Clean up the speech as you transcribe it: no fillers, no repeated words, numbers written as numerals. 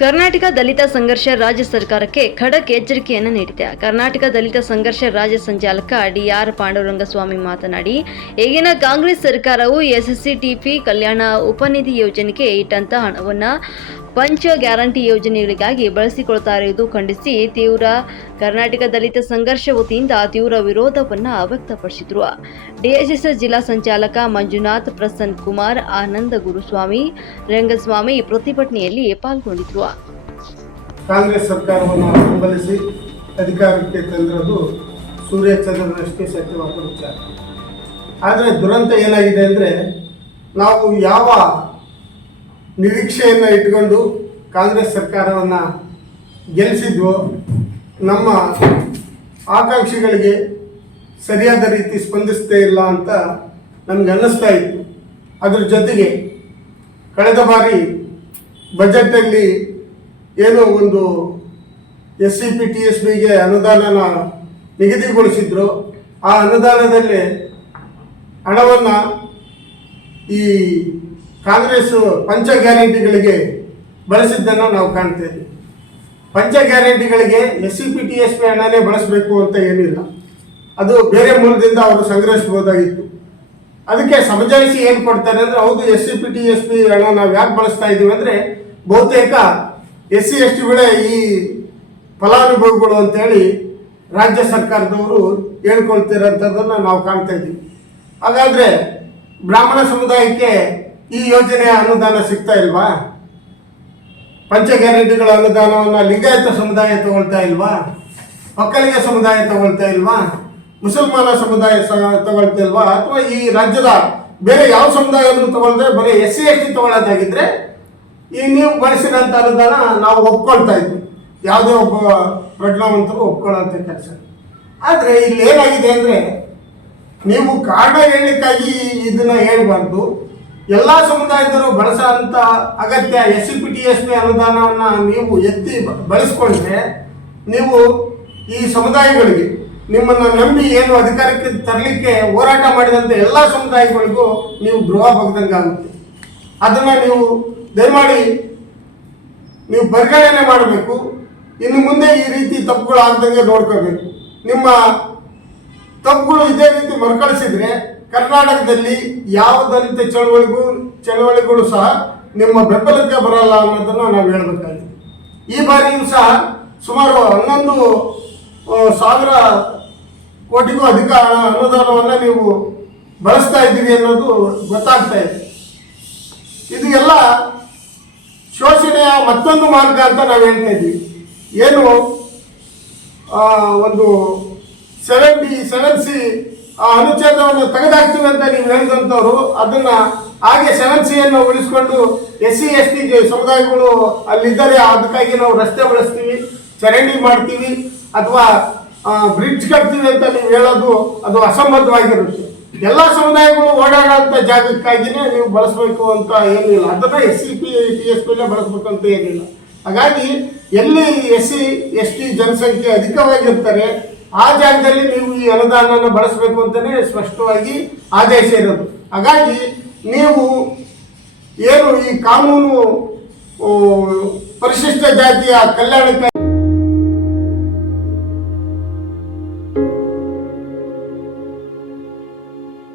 ಕರ್ನಾಟಕ ದಲಿತ ಸಂಘರ್ಷ ರಾಜ್ಯ ಸರ್ಕಾರಕ್ಕೆ ಖಡಕ್ ಎಚ್ಚರಿಕೆಯನ್ನು ನೀಡಿದೆ. ಕರ್ನಾಟಕ ದಲಿತ ಸಂಘರ್ಷ ರಾಜ್ಯ ಸಂಚಾಲಕ ಡಿ.ಆರ್. ಪಾಂಡುರಂಗಸ್ವಾಮಿ ಮಾತನಾಡಿ, ಈಗಿನ ಕಾಂಗ್ರೆಸ್ ಸರ್ಕಾರವು ಎಸ್ಸಿಟಿಪಿ ಕಲ್ಯಾಣ ಉಪನಿಧಿ ಯೋಜನೆಗೆ ಇಟ್ಟಂತಹ ಹಣವನ್ನು ಪಂಚ ಗ್ಯಾರಂಟಿ ಯೋಜನೆಗಳಿಗಾಗಿ ಬಳಸಿಕೊಳ್ತಾ ಇರುವುದು ಖಂಡಿಸಿ ಕರ್ನಾಟಕ ದಲಿತ ಸಂಘರ್ಷ ವತಿಯಿಂದ ತೀವ್ರ ವಿರೋಧವನ್ನು ವ್ಯಕ್ತಪಡಿಸಿದರು. ಡಿಎಸ್ಎಸ್ ಜಿಲ್ಲಾ ಸಂಚಾಲಕ ಮಂಜುನಾಥ್, ಪ್ರಸನ್ನ ಕುಮಾರ್, ಆನಂದ ಗುರುಸ್ವಾಮಿ, ರಂಗಸ್ವಾಮಿ ಪ್ರತಿಭಟನೆಯಲ್ಲಿ ಪಾಲ್ಗೊಂಡಿದ್ದರು. ಕಾಂಗ್ರೆಸ್ ಸರ್ಕಾರವನ್ನು ಬೆಂಬಲಿಸಿ ಅಧಿಕಾರಕ್ಕೆ ತಂದಿರೋದು ಸೂರ್ಯಚಂದ್ರನಷ್ಟೇ ಸತ್ಯವಾದ ವಿಚಾರ. ಆದರೆ ದುರಂತ ಏನಾಗಿದೆ ಅಂದರೆ, ನಾವು ಯಾವ ನಿರೀಕ್ಷೆಯನ್ನು ಇಟ್ಕೊಂಡು ಕಾಂಗ್ರೆಸ್ ಸರ್ಕಾರವನ್ನು ಗೆಲ್ಲಿಸಿದ್ವೋ ನಮ್ಮ ಆಕಾಂಕ್ಷೆಗಳಿಗೆ ಸರಿಯಾದ ರೀತಿ ಸ್ಪಂದಿಸ್ತೇ ಇಲ್ಲ ಅಂತ ನಮ್ಗೆ ಅನ್ನಿಸ್ತಾ ಇತ್ತು. ಅದ್ರ ಜೊತೆಗೆ ಕಳೆದ ಬಾರಿ ಬಜೆಟಲ್ಲಿ ಏನೋ ಒಂದು SCP TSBಗೆ ಅನುದಾನನ ನಿಗದಿಗೊಳಿಸಿದ್ರು. ಆ ಅನುದಾನದಲ್ಲಿ ಹಣವನ್ನು ಈ ಕಾಂಗ್ರೆಸ್ ಪಂಚ ಗ್ಯಾರಂಟಿಗಳಿಗೆ ಬಳಸಿದ್ದನ್ನು ನಾವು ಕಾಣ್ತೇವೆ. ಪಂಚ ಗ್ಯಾರಂಟಿಗಳಿಗೆ SCP TSB ಹಣನೇ ಬಳಸಬೇಕು ಅಂತ ಏನಿಲ್ಲ, ಅದು ಬೇರೆ ಮೂಲದಿಂದ ಅವರು ಸಂಗ್ರಹಿಸ್ಬೋದಾಗಿತ್ತು. ಅದಕ್ಕೆ ಸಮಜಾಯಿಸಿ ಏನು ಕೊಡ್ತಾರೆ ಅಂದರೆ, ಹೌದು SCP TSB ಹಣ ನಾವು ಯಾಕೆ ಬಳಸ್ತಾ ಇದ್ದೀವಿ ಅಂದರೆ, ಬಹುತೇಕ SC STಗಳೇ ಈ ಫಲಾನುಭವಿಗಳು ಅಂತೇಳಿ ರಾಜ್ಯ ಸರ್ಕಾರದವರು ಹೇಳ್ಕೊಳ್ತಿರೋಂಥದ್ದನ್ನು ನಾವು ಕಾಣ್ತಾ ಇದ್ದೀವಿ. ಹಾಗಾದರೆ ಬ್ರಾಹ್ಮಣ ಸಮುದಾಯಕ್ಕೆ ಈ ಯೋಜನೆಯ ಅನುದಾನ ಸಿಗ್ತಾ ಇಲ್ವಾ? ಪಂಚ ಗ್ಯಾರಂಟಿಗಳ ಅನುದಾನವನ್ನು ಲಿಂಗಾಯತ ಸಮುದಾಯ ತಗೊಳ್ತಾ ಇಲ್ವಾ? ಒಕ್ಕಲಿಗ ಸಮುದಾಯ ತಗೊಳ್ತಾ ಇಲ್ವಾ? ಮುಸಲ್ಮಾನ ಸಮುದಾಯ ತಗೊಳ್ತಾ ಇಲ್ವಾ? ಅಥವಾ ಈ ರಾಜ್ಯದ ಬೇರೆ ಯಾವ ಸಮುದಾಯವನ್ನು ತಗೊಳ್ತಾರೆ, ಬರೀ SC ST ತಗೊಳ್ಳೋದಾಗಿದ್ದರೆ ಈ ನೀವು ಬಳಸಿದಂಥ ಅನುದಾನ ನಾವು ಒಪ್ಕೊಳ್ತಾ ಇದ್ವಿ, ಯಾವುದೇ ಒಬ್ಬ ಪ್ರಜ್ಞಾವಂತರು ಒಪ್ಕೊಳ್ಳೋಂಥ ಕೆಲಸ. ಆದರೆ ಇಲ್ಲಿ ಏನಾಗಿದೆ ಅಂದರೆ, ನೀವು ಕಾರಣ ಹೇಳಲಿಕ್ಕಾಗಿ ಇದನ್ನು ಹೇಳಬಾರ್ದು. ಎಲ್ಲ ಸಮುದಾಯದವರು ಬಳಸೋಂಥ ಅಗತ್ಯ SCP TSB ಅನುದಾನವನ್ನು ನೀವು ಎತ್ತಿ ಬಳಸ್ಕೊಂಡ್ರೆ, ನೀವು ಈ ಸಮುದಾಯಗಳಿಗೆ ನಿಮ್ಮನ್ನು ನಂಬಿ ಏನು ಅಧಿಕಾರಕ್ಕೆ ತರಲಿಕ್ಕೆ ಹೋರಾಟ ಮಾಡಿದಂಥ ಎಲ್ಲ ಸಮುದಾಯಗಳಿಗೂ ನೀವು ದ್ರೋಹ ಬಗ್ದಂಗೆ ಆಗುತ್ತೆ. ಅದನ್ನು ನೀವು ದಯಮಾಡಿ ನೀವು ಪರಿಗಣನೆ ಮಾಡಬೇಕು. ಇನ್ನು ಮುಂದೆ ಈ ರೀತಿ ತಪ್ಪುಗಳು ಆಗದಂಗೆ ನೋಡ್ಕೋಬೇಕು. ನಿಮ್ಮ ತಪ್ಪುಗಳು ಇದೇ ರೀತಿ ಮರುಕಳಿಸಿದ್ರೆ ಕರ್ನಾಟಕದಲ್ಲಿ ಯಾವ ದಲಿತ ಚಳವಳಿಗಳು ಸಹ ನಿಮ್ಮ ಬೆಂಬಲಕ್ಕೆ ಬರಲ್ಲ ಅನ್ನೋದನ್ನು ನಾವು ಹೇಳಬೇಕಾಗಿದೆ. ಈ ಬಾರಿಯೂ ಸಹ ಸುಮಾರು 11,000 ಕೋಟಿಗೂ ಅಧಿಕ ಅನುದಾನವನ್ನು ನೀವು ಬಳಸ್ತಾ ಇದ್ದೀರಿ ಅನ್ನೋದು ಗೊತ್ತಾಗ್ತಾ ಇದೆ. ಇದು ಎಲ್ಲ ಶೋಷಣೆಯ ಮತ್ತೊಂದು ಮಾರ್ಗ ಅಂತ ನಾವು ಹೇಳ್ತಾ ಇದ್ದೀವಿ. ಏನು ಒಂದು 77C ಆ ಅನುಚ್ಛೇದವನ್ನು ತೆಗೆದಾಕ್ತೀವಿ ಅಂತ ನೀವು ಹೇಳಿದಂಥವ್ರು ಅದನ್ನು ಹಾಗೆ 7C ಉಳಿಸ್ಕೊಂಡು SC ST ಸಮುದಾಯಗಳು ಅಲ್ಲಿದ್ದರೆ ಅದಕ್ಕಾಗಿ ನಾವು ರಸ್ತೆ ಬಳಸ್ತೀವಿ, ಚರಂಡಿ ಮಾಡ್ತೀವಿ ಅಥವಾ ಬ್ರಿಡ್ಜ್ ಕಟ್ತೀವಿ ಅಂತ ನೀವು ಹೇಳೋದು ಅದು ಅಸಂಬದ್ಧವಾಗಿರುತ್ತೆ. ಎಲ್ಲ ಸಮುದಾಯಗಳು ಓಡಾಡೋಂಥ ಜಾಗಕ್ಕಾಗಿಯೇ ನೀವು ಬಳಸಬೇಕು ಅಂತ ಏನಿಲ್ಲ, ಅದನ್ನು SCP TSBನೇ ಬಳಸಬೇಕು ಅಂತ ಏನಿಲ್ಲ. ಹಾಗಾಗಿ ಎಲ್ಲಿ SC ST ಜನಸಂಖ್ಯೆ ಅಧಿಕವಾಗಿರ್ತಾರೆ ಆ ಜಾಗದಲ್ಲಿ ನೀವು ಈ ಅನುದಾನವನ್ನು ಬಳಸಬೇಕು ಅಂತಲೇ ಸ್ಪಷ್ಟವಾಗಿ ಆದೇಶ ಇರೋದು. ಹಾಗಾಗಿ ನೀವು ಏನು ಈ ಕಾನೂನು ಪರಿಶಿಷ್ಟ ಜಾತಿಯ ಕಲ್ಯಾಣಕ್ಕಾಗಿ